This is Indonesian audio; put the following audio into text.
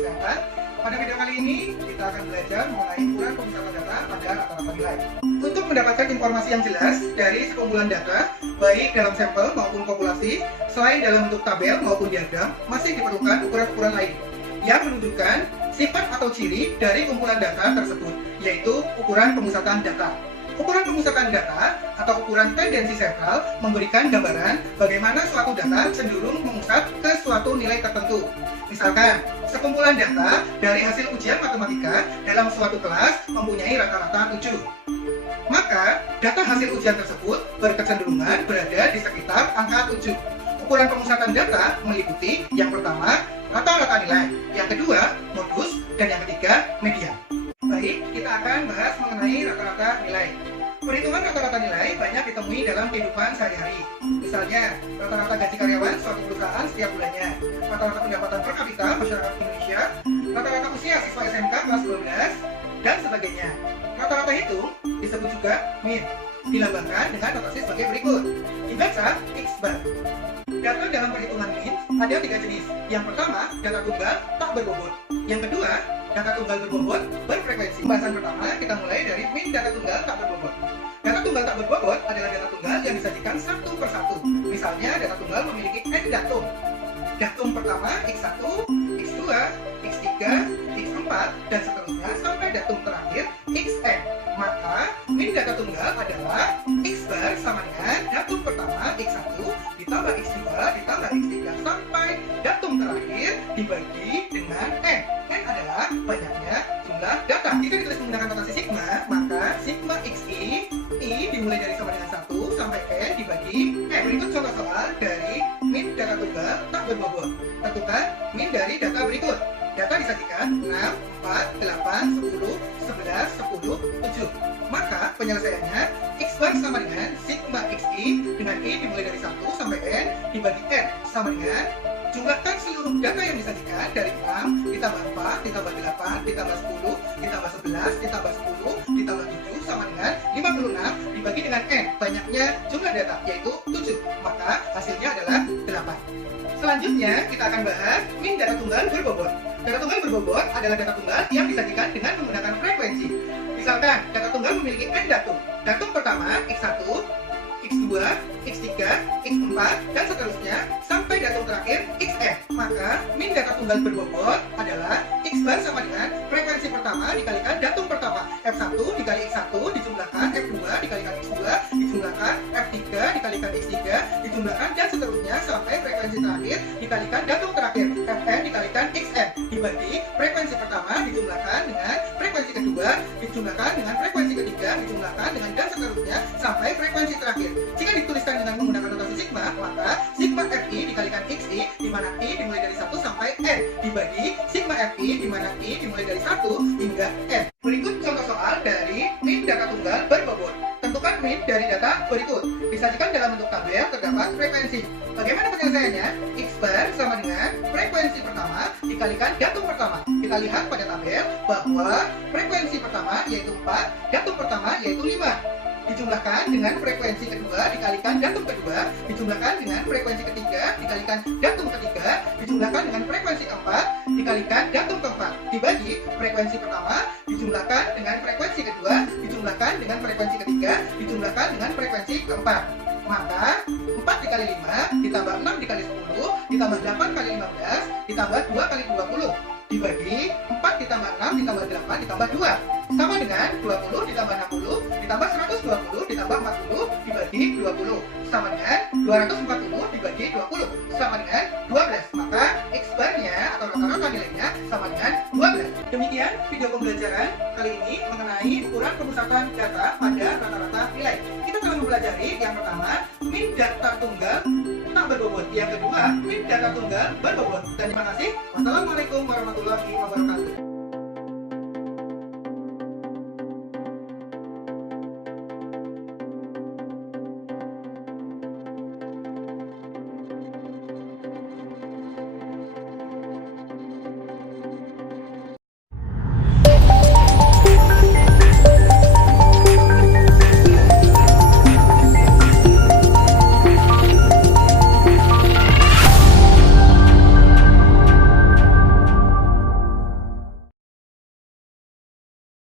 Kesehatan. Pada video kali ini, kita akan belajar mengenai ukuran pemusatan data pada rata-rata nilai. Untuk mendapatkan informasi yang jelas dari sekumpulan data, baik dalam sampel maupun populasi, selain dalam bentuk tabel maupun diagram, masih diperlukan ukuran-ukuran lain yang menunjukkan sifat atau ciri dari kumpulan data tersebut, yaitu ukuran pemusatan data. Ukuran pemusatan data atau ukuran tendensi sentral memberikan gambaran bagaimana suatu data cenderung memusat ke suatu nilai tertentu. Misalkan, sekumpulan data dari hasil ujian matematika dalam suatu kelas mempunyai rata-rata 7. Maka, data hasil ujian tersebut berkecenderungan berada di sekitar angka 7. Ukuran pemusatan data meliputi yang pertama, rata-rata nilai, yang kedua, modus, dan yang ketiga, median. Baik, kita akan bahas mengenai rata-rata nilai. Perhitungan rata-rata nilai banyak ditemui dalam kehidupan sehari-hari. Misalnya, rata-rata gaji karyawan suatu perusahaan setiap bulannya, rata-rata pendapatan per kapita masyarakat Indonesia, rata-rata usia siswa SMK kelas 12, dan sebagainya. Rata-rata itu disebut juga min, dilambangkan dengan notasi sebagai berikut. Dibaca X bar. Data dalam perhitungan min ada 3 jenis. Yang pertama, data tunggal tak berbobot. Yang kedua, data tunggal berbobot berfrekuensi. Pembahasan pertama kita mulai dari min data tunggal tak berbobot. Data tunggal tak berbobot adalah data tunggal yang disajikan satu per satu. Misalnya, data tunggal memiliki n datum. Datum pertama x1, x2, x3, x4, dan seterusnya sampai datum terakhir xn. Maka, min data tunggal adalah x bar sama dengan datum pertama x1 ditambah x2 ditambah x3 sampai datum terakhir dibagi dengan n. N adalah banyaknya jumlah data. Jika ditulis menggunakan notasi sigma, maka sigma xi, i dimulai dari sama dengan 1 sampai n dibagi n. Berikut contoh soal dari min data tunggal tak berbobot. Tentukan min dari data berikut. Data disajikan 6, 4, 8, 10, 11, 10, 7. Maka penyelesaiannya x bar sama dengan sigma xi dengan i dimulai dari 1 sampai n dibagi n sama dengan jumlahkan seluruh data yang disajikan dari 6 ditambah 4 ditambah 8 ditambah 10 ditambah 11 ditambah 10 ditambah 7 sama dengan 56 dibagi dengan n. Banyaknya jumlah data yaitu 7. Maka hasilnya adalah 8. Selanjutnya kita akan bahas min data tunggal berbobot. Data tunggal berbobot adalah data tunggal yang disajikan dengan menggunakan frekuensi. Misalkan, data tunggal memiliki n datum. Datum pertama x1, x2, x3, x4, dan seterusnya sampai datum terakhir xn. Maka, min data tunggal berbobot adalah x bar sama dengan frekuensi pertama dikalikan datum pertama. F1 dikali x1 dijumlahkan F2 dikalikan x2 dijumlahkan F3 dikalikan x3 dijumlahkan dan seterusnya sampai frekuensi terakhir dikalikan datum terakhir. Fn dikalikan xn dibagi frekuensi pertama dijumlahkan dengan frekuensi kedua dijumlahkan dengan frekuensi ketiga dijumlahkan dengan dan seterusnya sampai frekuensi terakhir. Jika dituliskan dengan menggunakan notasi sigma, maka sigma fi dikalikan xi di mana i dimulai dari 1 sampai n dibagi sigma fi di mana i dimulai dari 1 hingga n. Berikut contoh soal dari min data tunggal berbobot. Tentukan min dari data berikut. Disajikan dalam bentuk tabel terdapat frekuensi. Bagaimana penyelesaiannya? X bar sama dengan frekuensi pertama dikalikan datum pertama. Kita lihat pada tabel bahwa frekuensi pertama yaitu 4, datum pertama yaitu 5. Dijumlahkan dengan frekuensi kedua dikalikan datum kedua, dijumlahkan dengan frekuensi ketiga dikalikan datum ketiga, dijumlahkan dengan frekuensi keempat dikalikan datum keempat, dibagi frekuensi pertama dijumlahkan dengan frekuensi kedua, dijumlahkan dengan frekuensi ketiga, dijumlahkan dengan frekuensi keempat. Maka 4 dikali 5 ditambah 6 dikali 10 ditambah 8 kali 15 ditambah 2 kali 20 dibagi 4 ditambah 6 ditambah 8 ditambah 2 sama dengan 20 ditambah 60 ditambah 120 ditambah 40 dibagi 20 sama dengan 240 dibagi 20 sama dengan 12. Maka x barnya atau rata-rata nilainya sama dengan 12. Demikian video pembelajaran kali ini mengenai ukuran pemusatan data pada rata-rata nilai. Kita telah mempelajari yang pertama min data tunggal tak berbobot, yang kedua min data tunggal berbobot. Dan terima kasih. Wassalamualaikum warahmatullahi wabarakatuh.